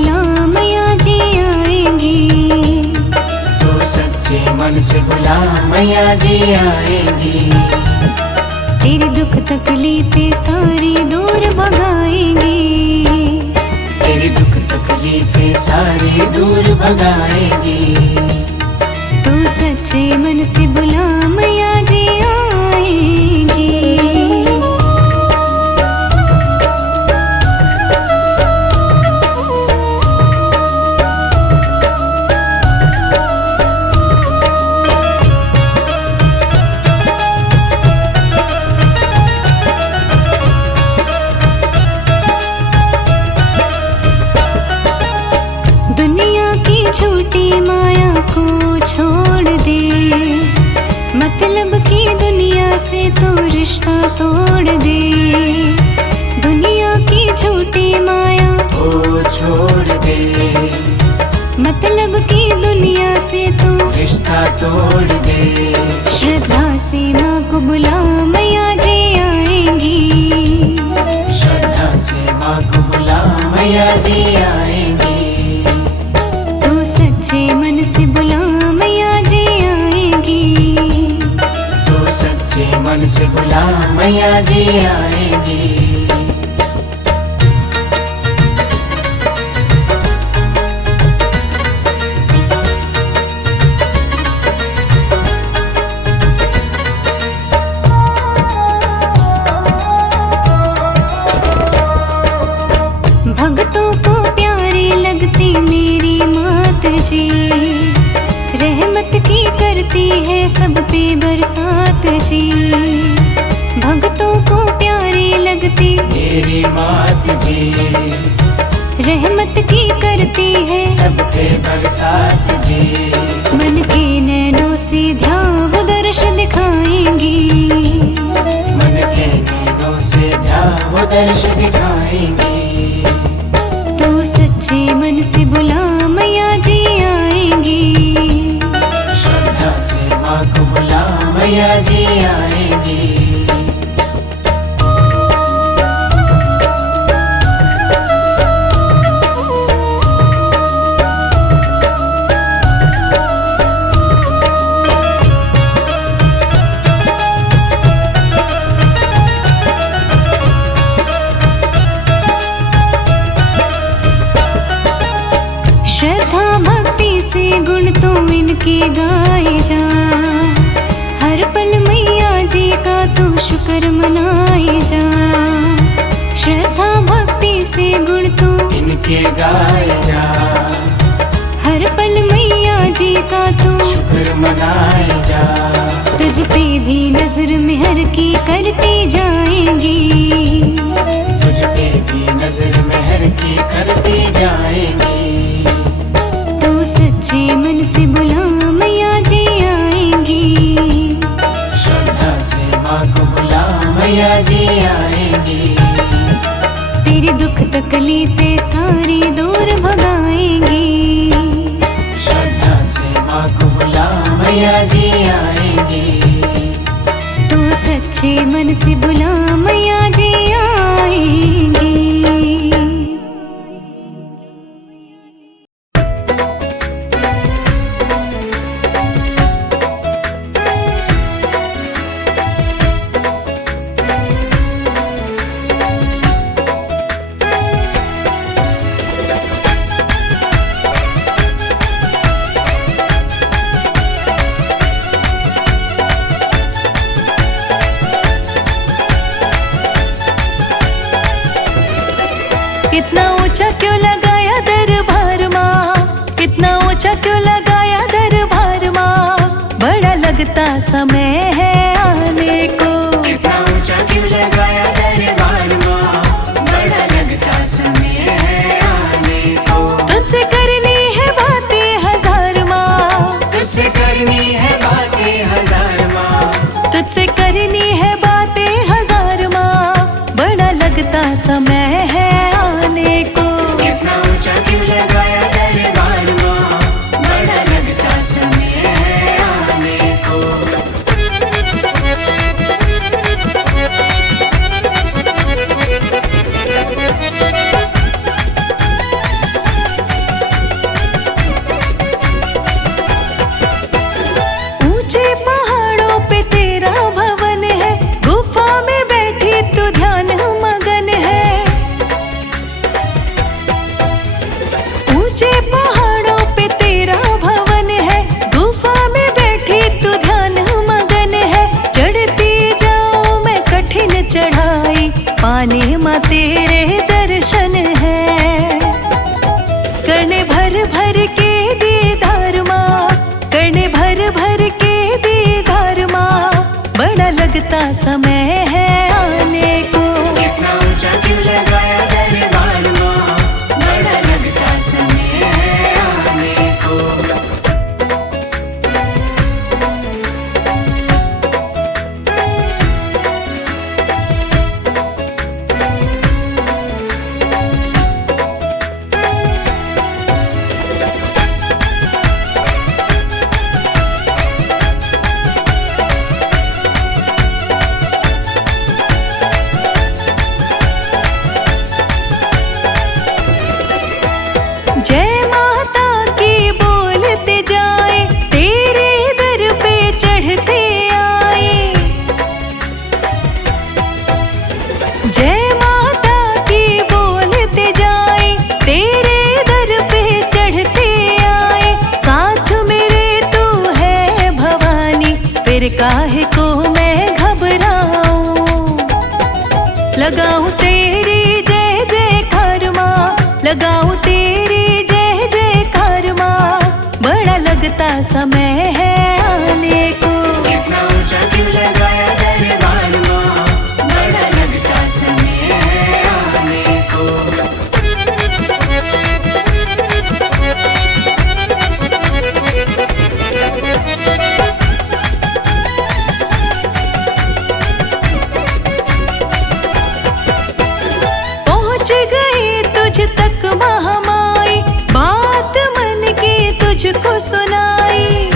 बुला मैया जी आएंगी। तो सच्चे मन से बुला मैया जी आएंगी। तेरी दुख तकलीफें सारी दूर भगाएंगी। तेरी दुख तकलीफें सारी दूर भगाएंगी। तू सच्चे मन से बुला मैया जी आएंगी। दुनिया की झूठी माया को छोड़ दे, मतलब की दुनिया से तो रिश्ता तोड़ दे। दुनिया की झूठी माया को छोड़ दे, मतलब की दुनिया से तो रिश्ता तोड़ दे। श्रद्धा से माँ को बुला मैया जी आएंगी। श्रद्धा से माँ को बुला मैया जी आएंगी। तू सच्चे मन से बुला मैया जी आएंगी। तो सच्चे मन से बुला मैया जी आएंगी। भक्तों को प्यारी लगती मेरी मात जी, रहमत की करती है सब पे बरसात जी। भक्तों को प्यारी लगती मेरी मात जी, रहमत की करती है सब पे बरसात जी। मन के नैनों से ध्यान दर्श दिखाएंगी। मन के नैनों से ध्यान दर्श दिखाएंगी। तो सच्चे मन से बुला मैया जी आएंगी। श्रद्धा से माँ को बुला मैया जी आएंगी। श्रद्धा भक्ति से गुण तो इनके गाए जा, हर पल मैया जी का तू शुक्र मनाए जा। श्रद्धा भक्ति से गुण तो इनके गाए जा, हर पल मैया जी का तू शुक्र मनाए जा। तुझ पे भी नजर मेहर की करती जाएंगी। तुझ पे भी नजर मेहर की करती जाएंगी। तू सच्चे मन से बुला मैया जी आएंगी। श्रद्धा से माँ को बुला मैया जी आएंगी। तेरी दुख तकलीफें सारी दूर भगाएंगी। श्रद्धा से माँ को बुला मैया जी आएंगी। तू सच्चे मन से बुला मैया जी आएंगी। ऊंचे पहाड़ों पे तेरा भवन है, गुफा में बैठी तू ध्यान मगन है। चढ़ती जाऊं मैं कठिन चढ़ाई, पाने माँ तेरे दर्शन है। करने भर भर के दीदार माँ, करने भर भर के दीदार माँ, बड़ा लगता समय है आने को। कितना ऊंचा क्यों लगाया दरबार माँ, बड़ा लगता समय है आने को। जय माता की बोलते जाए, तेरे दर पे चढ़ते आए। जय माता की बोलते जाए, तेरे दर पे चढ़ते आए। साथ मेरे तू है भवानी, फिर काहे को मैं घबराऊं। लगाऊं तेरी जय जयकार माँ, लगाऊं तेरी जय जयकार माँ, बड़ा लगता समय है आने को। कितना ऊंचा क्यों लगाया दरबार माँ, बड़ा लगता समय है आने को। पहुँच गई तुझ तक महामाई, बात मन की तुझको सुनाई।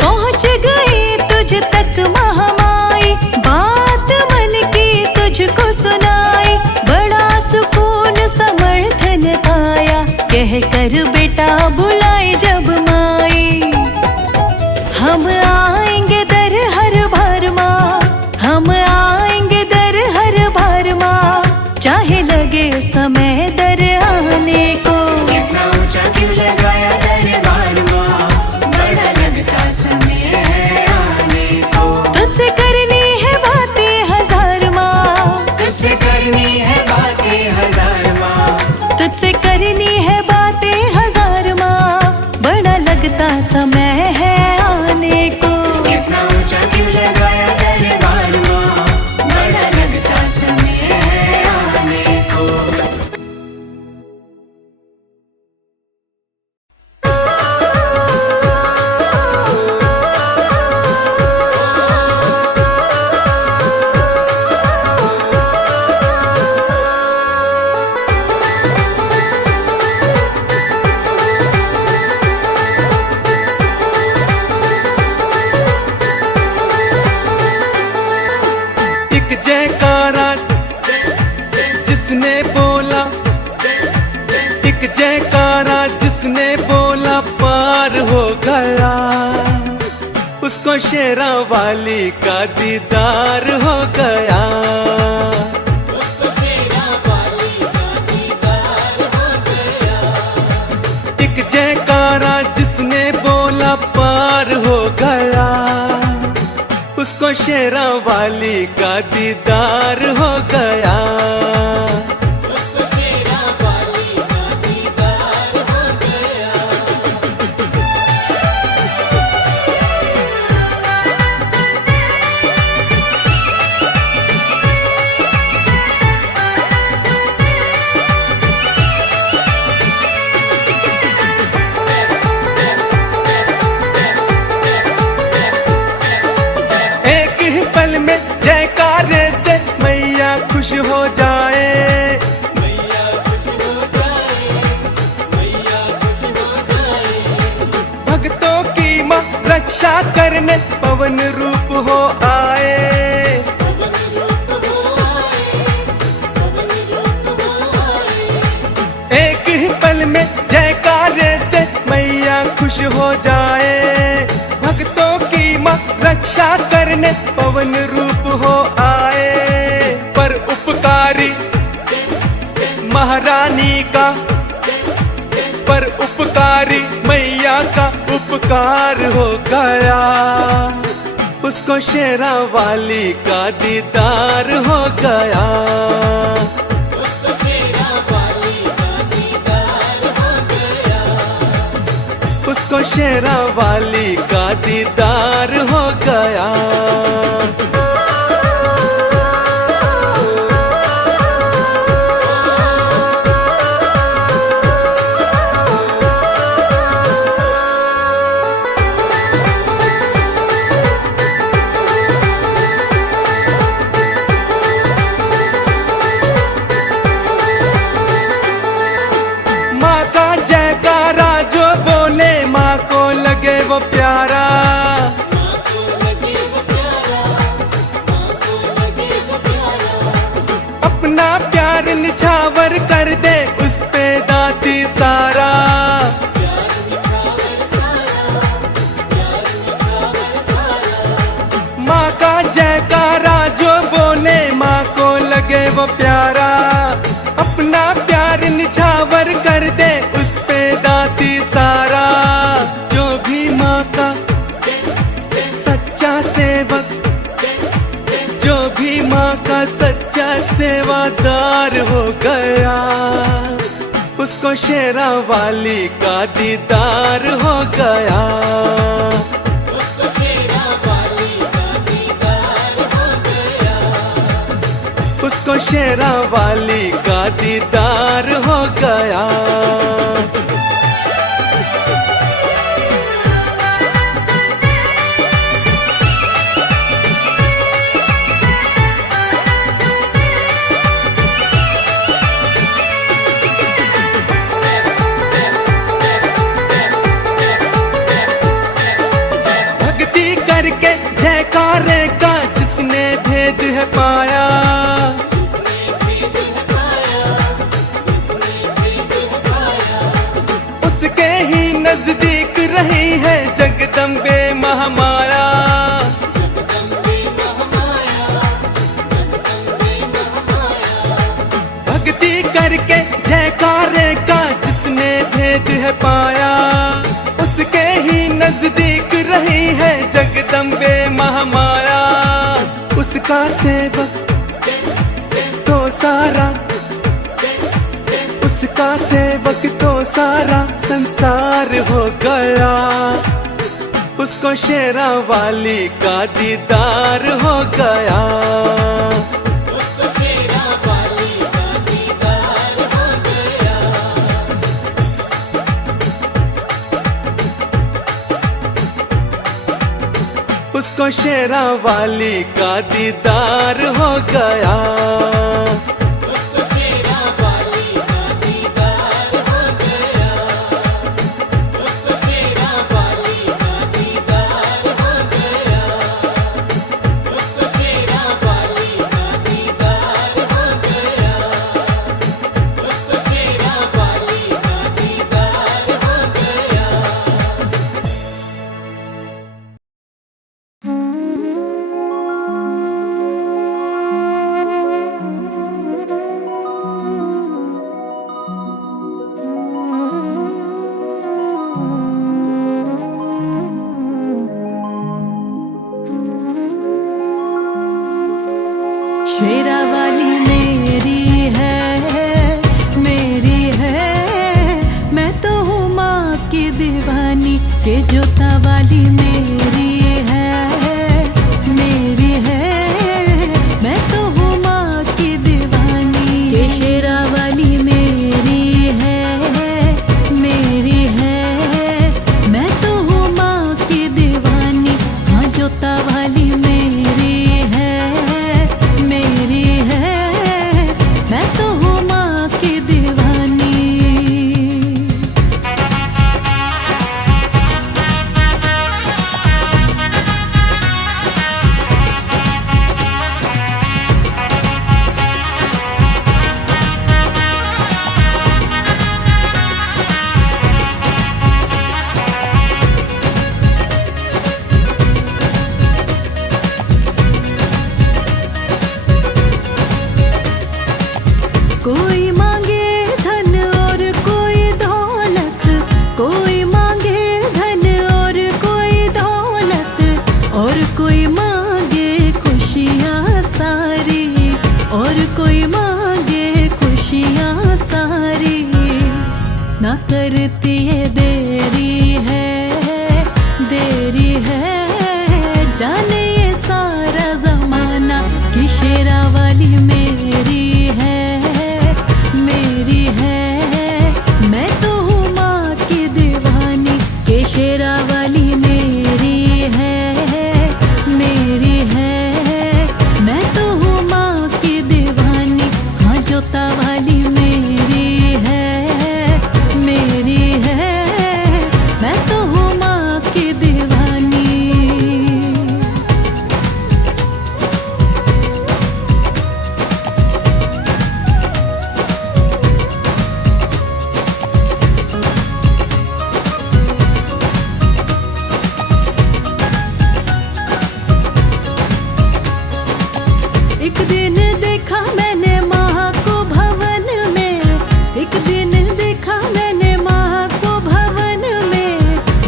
पहुँच गई तुझ तक महामाई, बात मन की तुझको सुनाई। बड़ा सुकून समर्थन पाया, कह कर बेटा बुलाए जब माई। हम आएंगे दर हर बार माँ, हम आएंगे दर हर बार माँ, चाहे लगे समय दर आने को। कितना ऊंचा क्यों लगाया दरबार माँ, बड़ा लगता समय है आने को। तुझसे करनी है बातें हजार माँ, तुझसे करनी है बातें हजार माँ, तुझसे करनी है बातें हजार माँ, बड़ा लगता समय है आने को। कितना ऊंचा क्यों लगाया दरबार माँ, बड़ा लगता समय है आने को। एक जयकारा जिसने बोला, एक जयकारा जिसने बोला पार हो गया, उसको शेरा वाली का दीदार हो गया। एक जयकारा जिसने बोला पार हो गया, उसको शेरा वाली का दीदार हो गया। एक ही पल में जयकारे से मैया खुश हो जाए। भक्तों की माँ रक्षा करने पवन रूप हो आए। एक ही पल में जयकारे से मैया खुश हो जाए। भक्तों की माँ रक्षा करने पवन रूप हो आए। पर उपकारी महारानी का, पर उपकारी मैया का उपकार हो गया। उसको शेरा वाली का दीदार हो गया। उसको शेरा वाली का दीदार हो गया। माँ का जयकारा जो बोले माँ को लगे वो प्यारा। अपना प्यार निछावर कर दे उस पे दाती सारा। माँ का जयकारा जो बोले माँ को लगे वो प्यारा। अपना प्यार निछावर कर दे उस पे दाती सारा। जो भी माँ का सच्चा सेवक, जो भी माँ का सच्चा सेवादार हो गया, उसको शेरा वाली का दीदार हो गया। उसको शेरा वाली का दीदार हो गया। भक्ति करके जयकारे का जिसने भेद है पाया। उसके ही नजदीक रही है जगदम्बे महामाया। भक्ति करके जयकारे का जिसने भेद है पाया। उसके ही नजदीक रही है जगदम्बे महामाया। उसका सेवक तो सारा, उसका सेवक तो सारा संसार हो गया। उसको शेरा वाली का दीदार हो गया। उसको शेरा वाली का दीदार हो गया। ना करती ये देरी है जाने ये सारा जमाना कि शेरा वाली मेरी है मैं तो हूँ माँ की दीवानी कि शेरा वाली मेरी है मैं तो हूँ माँ की दीवानी हाँ जोता वाली मेरी है मैं तो हूँ माँ की दीवानी। एक दिन देखा मैंने माँ को भवन में, एक दिन देखा मैंने माँ को भवन में,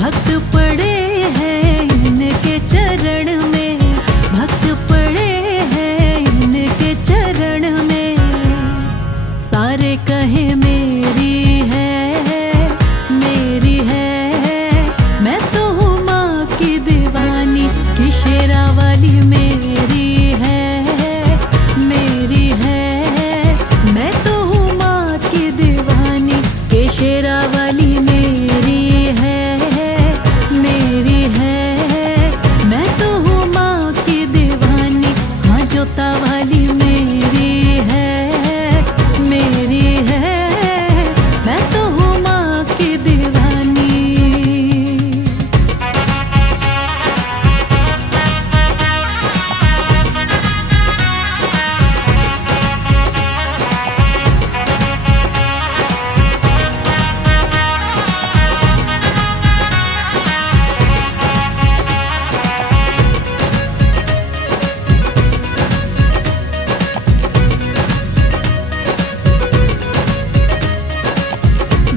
भक्त पड़े हैं इनके चरण में, भक्त पड़े हैं इनके चरण में, सारे कहे मेरी है मैं तो हूँ माँ की दीवानी कि शेरा वाली मेरी है मैं तो हूँ माँ की दीवानी कि शेरा वाली मेरी है मैं तो हूँ माँ की दीवानी हाँ जोता वाली मेरी है मैं तो हूँ माँ की दीवानी।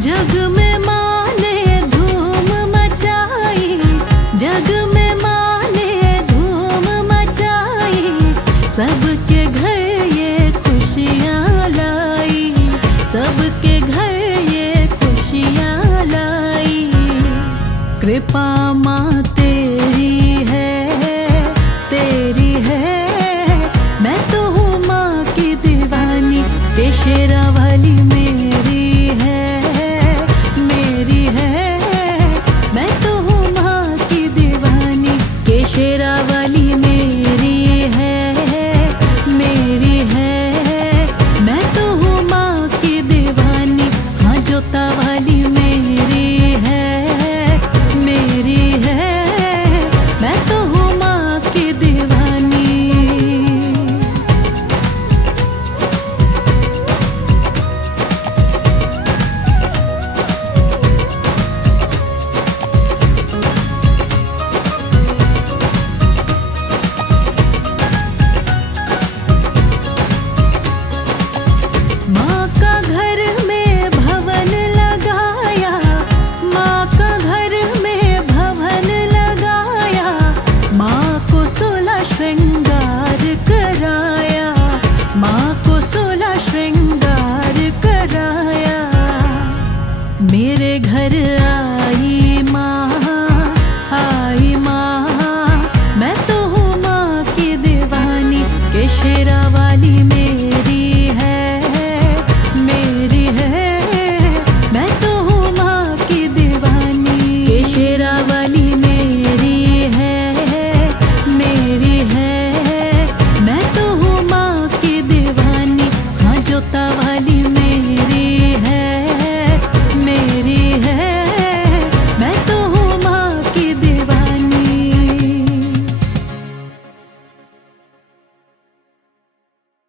जग में माँ ने धूम मचाई, जग में माँ ने धूम मचाई, सबके घर ये खुशियाँ लाई, सबके घर ये खुशियाँ लाई। कृपा माँ तेरी है मैं तो हूँ माँ की दीवानी कि शेरा वाली मेरी है मैं तो हूँ माँ की दीवानी कि शेरा वाली मेरी है मैं तो हूँ माँ की दीवानी हाँ जोता वाली मेरी है मैं तो हूँ माँ की दीवानी। माँ का घर में भवन लगाया, माँ का घर में भवन लगाया, माँ को 16 श्रृंगार कराया, माँ को 16 श्रृंगार कराया। मेरे घर